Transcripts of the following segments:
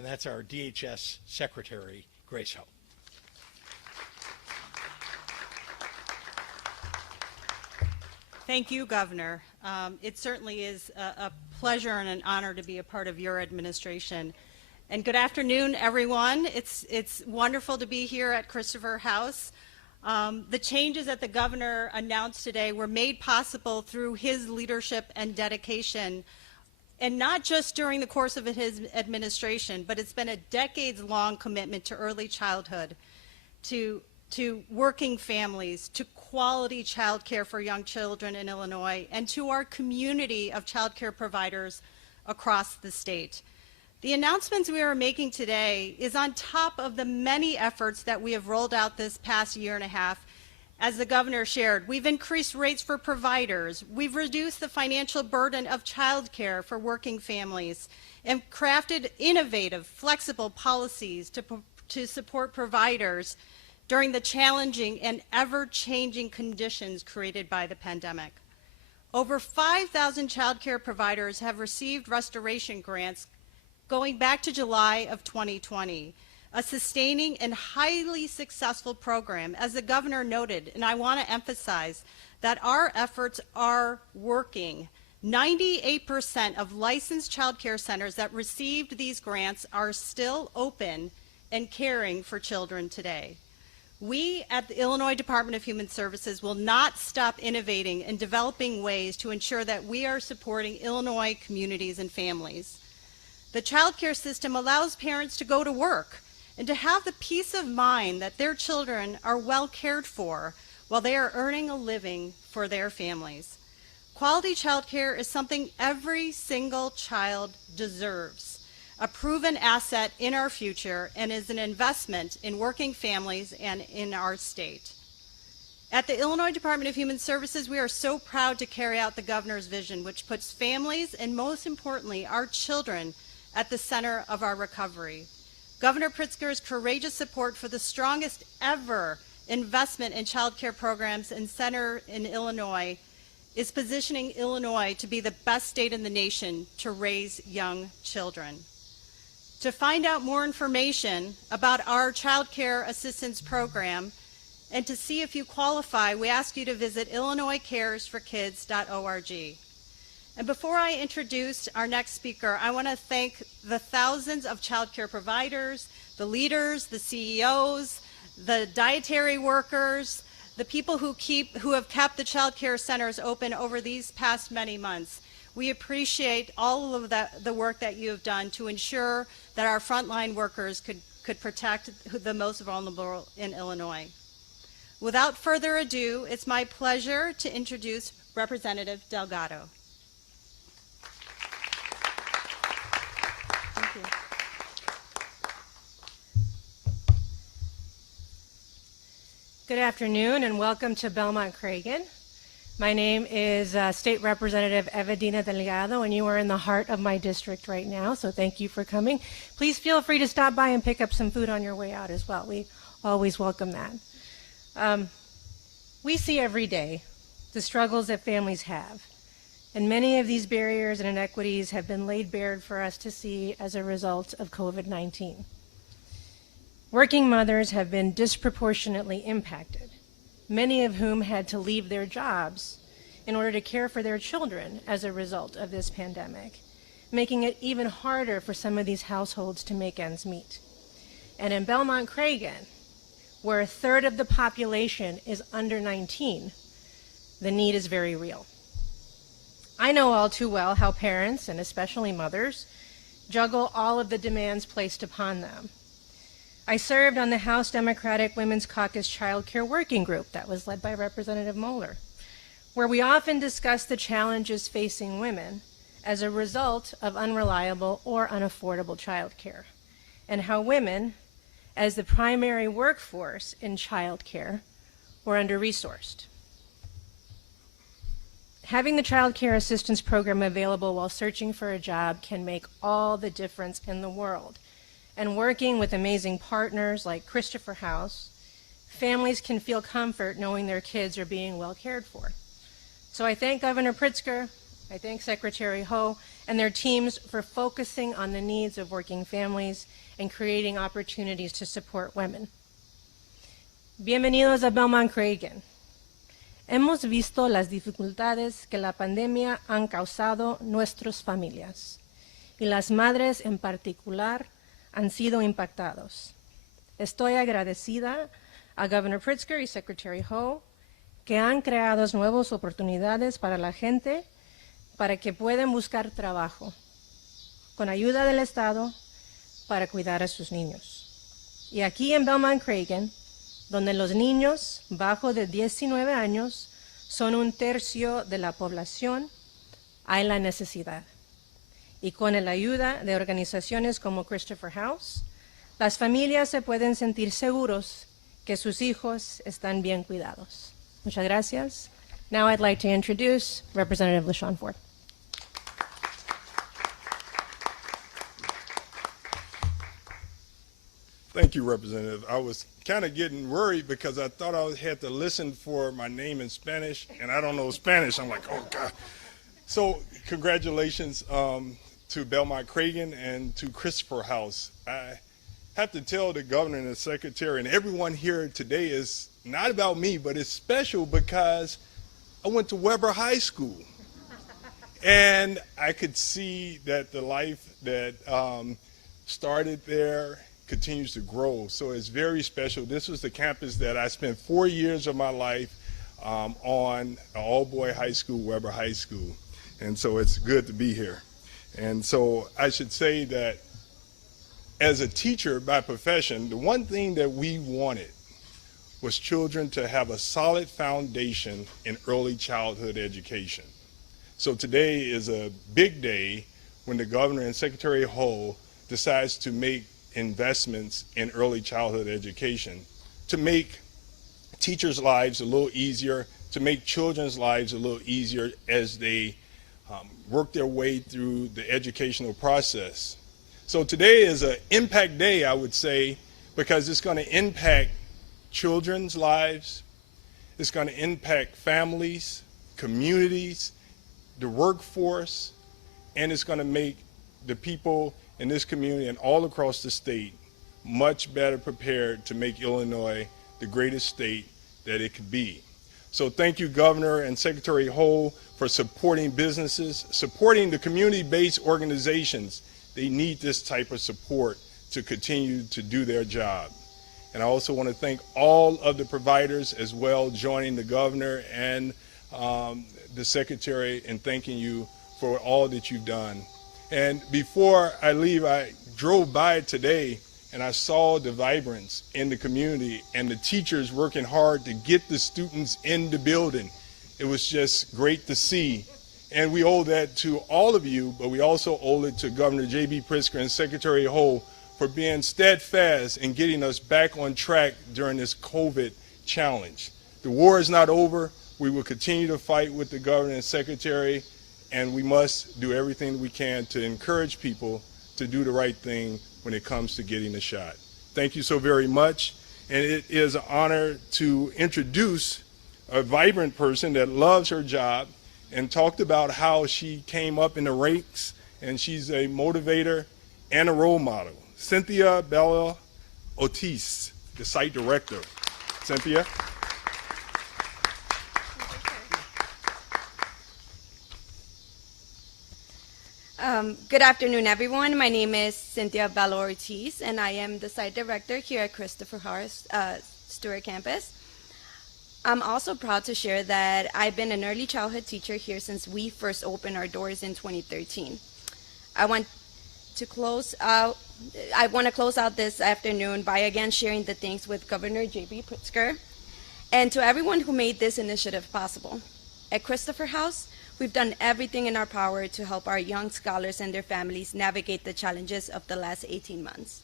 and that's our DHS Secretary, Grace Ho. Thank you, Governor. It certainly is a pleasure and an honor to be a part of your administration. And good afternoon, everyone. It's wonderful to be here at Christopher House. The changes that the Governor announced today were made possible through his leadership and dedication, and not just during the course of his administration, but it's been a decades-long commitment to early childhood, to working families, to quality child care for young children in Illinois, and to our community of child care providers across the state. The announcements we are making today is on top of the many efforts that we have rolled out this past year and a half. As the Governor shared, we've increased rates for providers, we've reduced the financial burden of child care for working families, and crafted innovative, flexible policies to support providers during the challenging and ever-changing conditions created by the pandemic. Over 5,000 child care providers have received restoration grants going back to July of 2020, a sustaining and highly successful program, as the Governor noted, and I want to emphasize that our efforts are working. 98% of licensed child care centers that received these grants are still open and caring for children today. We at the Illinois Department of Human Services will not stop innovating and developing ways to ensure that we are supporting Illinois communities and families. The child care system allows parents to go to work and to have the peace of mind that their children are well cared for while they are earning a living for their families. Quality child care is something every single child deserves, a proven asset in our future, and is an investment in working families and in our state. At the Illinois Department of Human Services, we are so proud to carry out the Governor's vision, which puts families and, most importantly, our children at the center of our recovery. Governor Pritzker's courageous support for the strongest ever investment in child care programs and center in Illinois is positioning Illinois to be the best state in the nation to raise young children. To find out more information about our Child Care Assistance Program and to see if you qualify, we ask you to visit illinoiscaresforkids.org. And before I introduce our next speaker, I want to thank the thousands of child care providers, the leaders, the CEOs, the dietary workers, the people who have kept the child care centers open over these past many months. We appreciate all of the work that you have done to ensure that our frontline workers could protect the most vulnerable in Illinois. Without further ado, it's my pleasure to introduce Representative Delgado. Thank you. Good afternoon and welcome to Belmont-Cragen. My name is State Representative Eva Delgado, and you are in the heart of my district right now, so thank you for coming. Please feel free to stop by and pick up some food on your way out as well. We always welcome that. We see every day the struggles that families have, and many of these barriers and inequities have been laid bare for us to see as a result of COVID-19. Working mothers have been disproportionately impacted, many of whom had to leave their jobs in order to care for their children as a result of this pandemic, making it even harder for some of these households to make ends meet. And in Belmont-Cragen, where a third of the population is under 19, the need is very real. I know all too well how parents, and especially mothers, juggle all of the demands placed upon them. I served on the House Democratic Women's Caucus Child Care Working Group that was led by Representative Moeller, where we often discussed the challenges facing women as a result of unreliable or unaffordable child care, and how women, as the primary workforce in child care, were under-resourced. Having the Child Care Assistance Program available while searching for a job can make all the difference in the world. And working with amazing partners like Christopher House, families can feel comfort knowing their kids are being well cared for. So I thank Governor Pritzker, I thank Secretary Ho, and their teams for focusing on the needs of working families and creating opportunities to support women. Bienvenidos a Belmont Cragen. Hemos visto las dificultades que la pandemia han causado nuestras familias, y las madres en particular han sido impactados. Estoy agradecida a Gov Pritzker y Secretary Ho que han creado nuevas oportunidades para la gente para que puedan buscar trabajo con ayuda del Estado para cuidar a sus niños. Y aquí en Belmont Cragen, donde los niños bajo de 19 años son un tercio de la población, hay la necesidad. Y con la ayuda de organizaciones como Christopher House, las familias se pueden sentir seguros que sus hijos están bien cuidados. Muchas gracias. Now I'd like to introduce Representative LaShawn Ford. Thank you, Representative. I was kind of getting worried because I thought I had to listen for my name in Spanish, and I don't know Spanish. I'm like, oh, God. So congratulations to Belmont Cragen and to Christopher House. I have to tell the governor and the secretary and everyone here today is not about me, but it's special because I went to Weber High School. And I could see that the life that started there continues to grow. So it's very special. This was the campus that I spent 4 years of my life on, an all-boy high school, Weber High School. And so it's good to be here. And so I should say that as a teacher by profession, the one thing that we wanted was children to have a solid foundation in early childhood education. So today is a big day when the governor and Secretary Ho decides to make investments in early childhood education to make teachers' lives a little easier, to make children's lives a little easier as they work their way through the educational process. So today is an impact day, I would say, because it's going to impact children's lives, it's going to impact families, communities, the workforce, and it's going to make the people in this community and all across the state much better prepared to make Illinois the greatest state that it could be. So thank you, Governor and Secretary Ho, for supporting businesses, supporting the community-based organizations. They need this type of support to continue to do their job. And I also want to thank all of the providers as well, joining the governor and the secretary in thanking you for all that you've done. And before I leave, I drove by today and I saw the vibrance in the community and the teachers working hard to get the students in the building. It was just great to see. And we owe that to all of you, but we also owe it to Governor J.B. Pritzker and Secretary Ho for being steadfast in getting us back on track during this COVID challenge. The war is not over. We will continue to fight with the governor and secretary, and we must do everything we can to encourage people to do the right thing when it comes to getting a shot. Thank you so very much. And it is an honor to introduce a vibrant person that loves her job and talked about how she came up in the ranks, and she's a motivator and a role model. Cynthia Ortiz, the site director. Cynthia. Good afternoon, everyone. My name is Cynthia Ortiz, and I am the site director here at Christopher House Stewart Campus. I'm also proud to share that I've been an early childhood teacher here since we first opened our doors in 2013. I want to close out this afternoon by again sharing the thanks with Governor J.B. Pritzker and to everyone who made this initiative possible. At Christopher House, we've done everything in our power to help our young scholars and their families navigate the challenges of the last 18 months.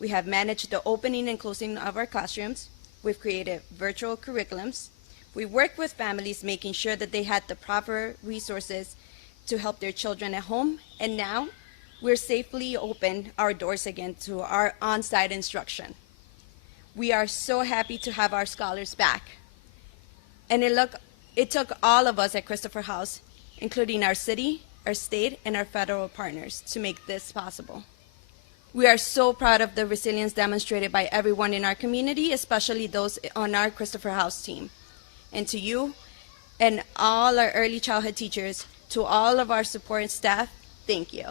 We have managed the opening and closing of our classrooms. We've created virtual curriculums. We worked with families making sure that they had the proper resources to help their children at home. And now we're safely open our doors again to our on-site instruction. We are so happy to have our scholars back. And it took all of us at Christopher House, including our city, our state, and our federal partners to make this possible. We are so proud of the resilience demonstrated by everyone in our community, especially those on our Christopher House team. And to you and all our early childhood teachers, to all of our support staff, thank you.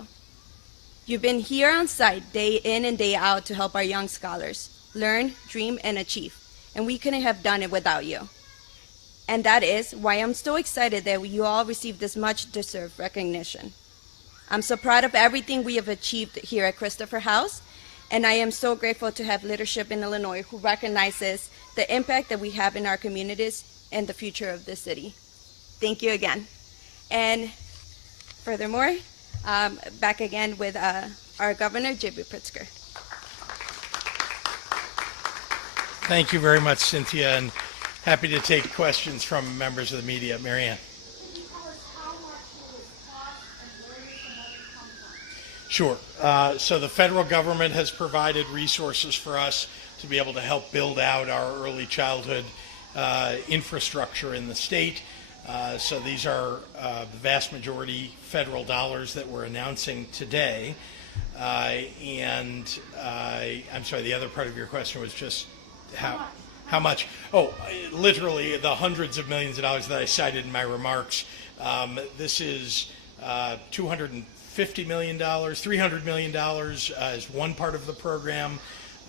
You've been here on site day in and day out to help our young scholars learn, dream, and achieve, and we couldn't have done it without you. And that is why I'm so excited that you all received this much-deserved recognition. I'm so proud of everything we have achieved here at Christopher House, and I am so grateful to have leadership in Illinois who recognizes the impact that we have in our communities and the future of this city. Thank you again. And furthermore, back again with our Governor, Eva Pritzker. Thank you very much, Cynthia, and happy to take questions from members of the media. Marianne. Sure. So the federal government has provided resources for us to be able to help build out our early childhood infrastructure in the state. So these are the vast majority federal dollars that we're announcing today. I'm sorry, the other part of your question was just how much? Oh, literally the hundreds of millions of dollars that I cited in my remarks. This is $250 million, $300 million as one part of the program.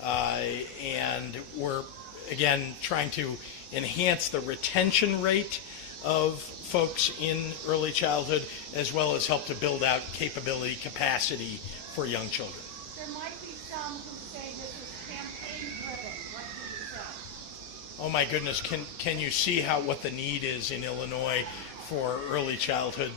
And we're, again, trying to enhance the retention rate of folks in early childhood, as well as help to build out capability, capacity for young children. There might be some who say this is campaign-driven. What do you say? Oh my goodness, can you see what the need is in Illinois for early childhood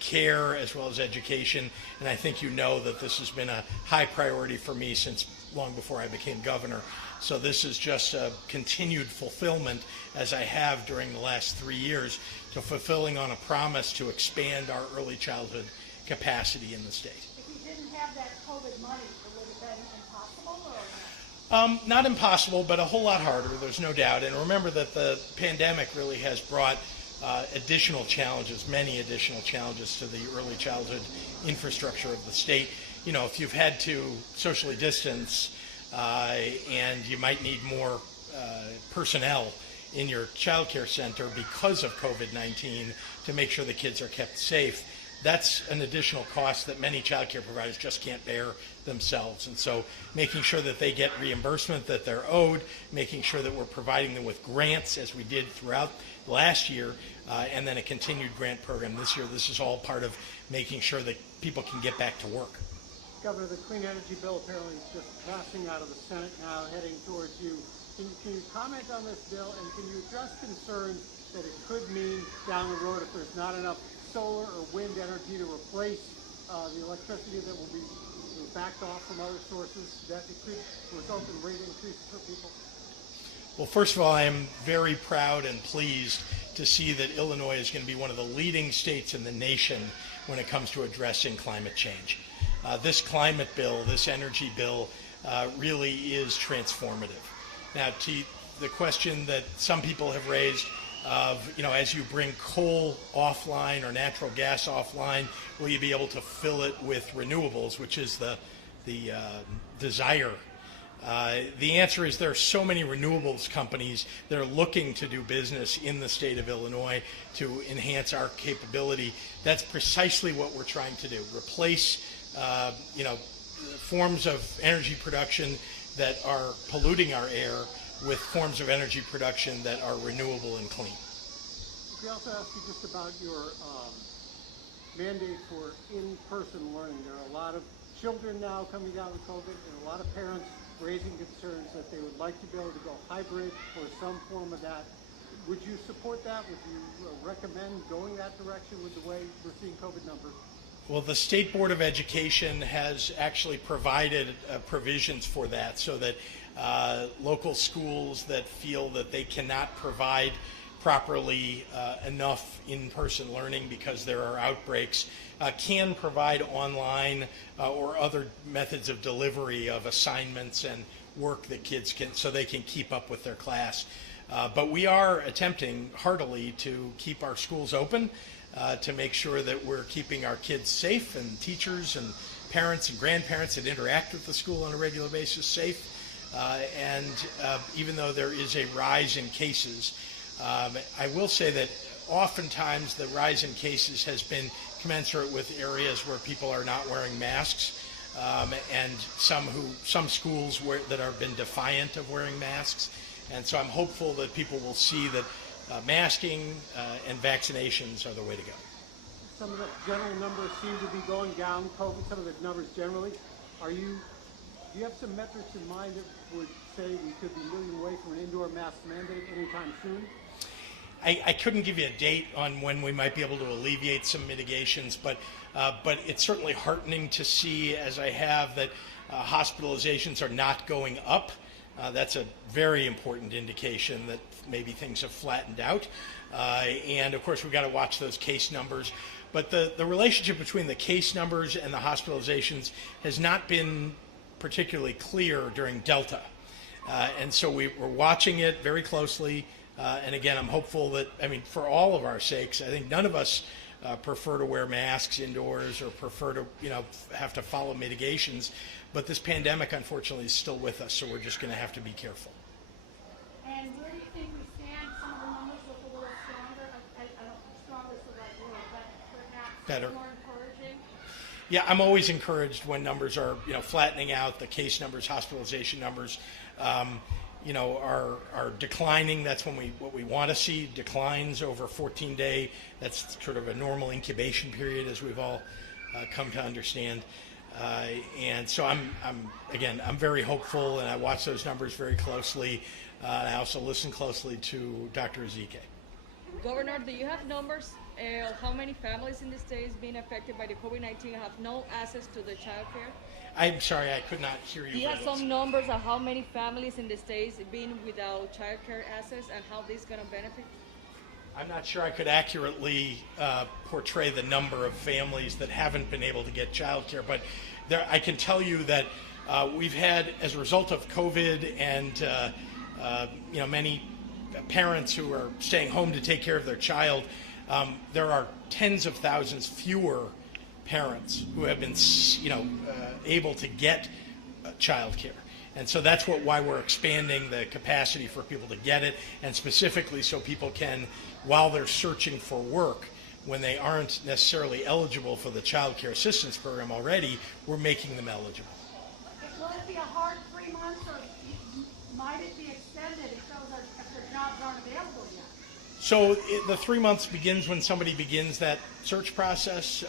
care as well as education? And I think you know that this has been a high priority for me since long before I became governor. So this is just a continued fulfillment, as I have during the last 3 years, to fulfilling on a promise to expand our early childhood capacity in the state. If you didn't have that COVID money, would it have been impossible or? Not impossible, but a whole lot harder, there's no doubt. And remember that the pandemic really has brought additional challenges, many additional challenges to the early childhood infrastructure of the state. You know, if you've had to socially distance and you might need more personnel in your child care center because of COVID-19 to make sure the kids are kept safe, that's an additional cost that many child care providers just can't bear themselves. And so making sure that they get reimbursement that they're owed, making sure that we're providing them with grants as we did throughout last year, and then a continued grant program this year. This is all part of making sure that people can get back to work. Governor, the clean energy bill apparently is just passing out of the Senate now, heading towards you. Can you comment on this bill, and can you address concerns that it could mean down the road if there's not enough solar or wind energy to replace the electricity that will be backed off from other sources, that it could result in rate increases for people? Well, first of all, I am very proud and pleased to see that Illinois is going to be one of the leading states in the nation when it comes to addressing climate change. This climate bill, this energy bill, really is transformative. Now, to the question that some people have raised of, you know, as you bring coal offline or natural gas offline, will you be able to fill it with renewables, which is the desire. The answer is there are so many renewables companies that are looking to do business in the state of Illinois to enhance our capability. That's precisely what we're trying to do. Replace forms of energy production that are polluting our air with forms of energy production that are renewable and clean. Could we also ask you just about your mandate for in-person learning? There are a lot of children now coming down with COVID, and a lot of parents raising concerns that they would like to be able to go hybrid or some form of that. Would you support that? Would you recommend going that direction with the way we're seeing COVID numbers? Well, the State Board of Education has actually provided provisions for that, so that local schools that feel that they cannot provide properly enough in-person learning because there are outbreaks can provide online or other methods of delivery of assignments and work that kids can, so they can keep up with their class. But we are attempting heartily to keep our schools open. to make sure that we're keeping our kids safe, and teachers and parents and grandparents that interact with the school on a regular basis safe. Even though there is a rise in cases, I will say that oftentimes the rise in cases has been commensurate with areas where people are not wearing masks, and some schools that have been defiant of wearing masks. And so I'm hopeful that people will see that masking and vaccinations are the way to go. Some of the general numbers seem to be going down, COVID, some of the numbers generally. Do you have some metrics in mind that would say we could be moving away from an indoor mask mandate anytime soon? I couldn't give you a date on when we might be able to alleviate some mitigations, but it's certainly heartening to see, as I have, that hospitalizations are not going up. That's a very important indication that maybe things have flattened out. And of course, we've got to watch those case numbers. But the relationship between the case numbers and the hospitalizations has not been particularly clear during Delta. And so we're watching it very closely. And again, I'm hopeful that, for all of our sakes, I think none of us prefer to wear masks indoors or prefer to, have to follow mitigations. But this pandemic, unfortunately, is still with us, so we're just going to have to be careful. And where do you think we stand? Some of the numbers look a little stronger. I don't think stronger is the right word, but perhaps Better. more encouraging. Yeah, I'm always encouraged when numbers are, flattening out. The case numbers, hospitalization numbers, are declining. That's what we want to see, declines over a 14-day. That's sort of a normal incubation period, as we've all come to understand. And so I'm very hopeful, and I watch those numbers very closely. And I also listen closely to Dr. Ezike. Governor, do you have numbers of how many families in the state is being affected by the COVID-19 and have no access to the child care? I'm sorry, I could not hear you. Do you have some numbers of how many families in the state is being without child care access and how this is going to benefit? I'm not sure I could accurately portray the number of families that haven't been able to get child care, but I can tell you that we've had, as a result of COVID and many parents who are staying home to take care of their child, there are tens of thousands fewer parents who have been able to get child care. And so that's why we're expanding the capacity for people to get it, and specifically so people can, while they're searching for work, when they aren't necessarily eligible for the Child Care Assistance Program already, we're making them eligible. Will it be a hard 3 months, or might it be extended if their jobs aren't available yet? So the 3 months begins when somebody begins that search process,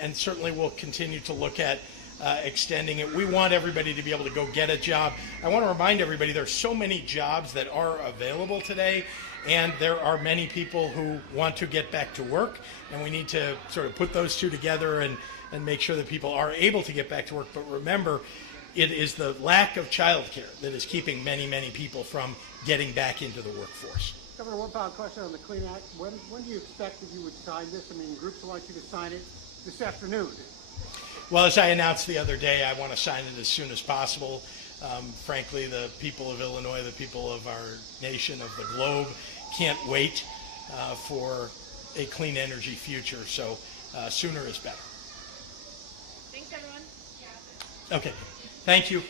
and certainly we'll continue to look at extending it. We want everybody to be able to go get a job. I want to remind everybody there's so many jobs that are available today, and there are many people who want to get back to work, and we need to sort of put those two together and make sure that people are able to get back to work. But remember, it is the lack of child care that is keeping many, many people from getting back into the workforce. Governor, one final question on the Clean Act. When do you expect that you would sign this? Groups want you to sign it this afternoon. Well, as I announced the other day, I want to sign it as soon as possible. Frankly, the people of Illinois, the people of our nation, of the globe, can't wait for a clean energy future. So sooner is better. Thanks, everyone. Okay. Thank you.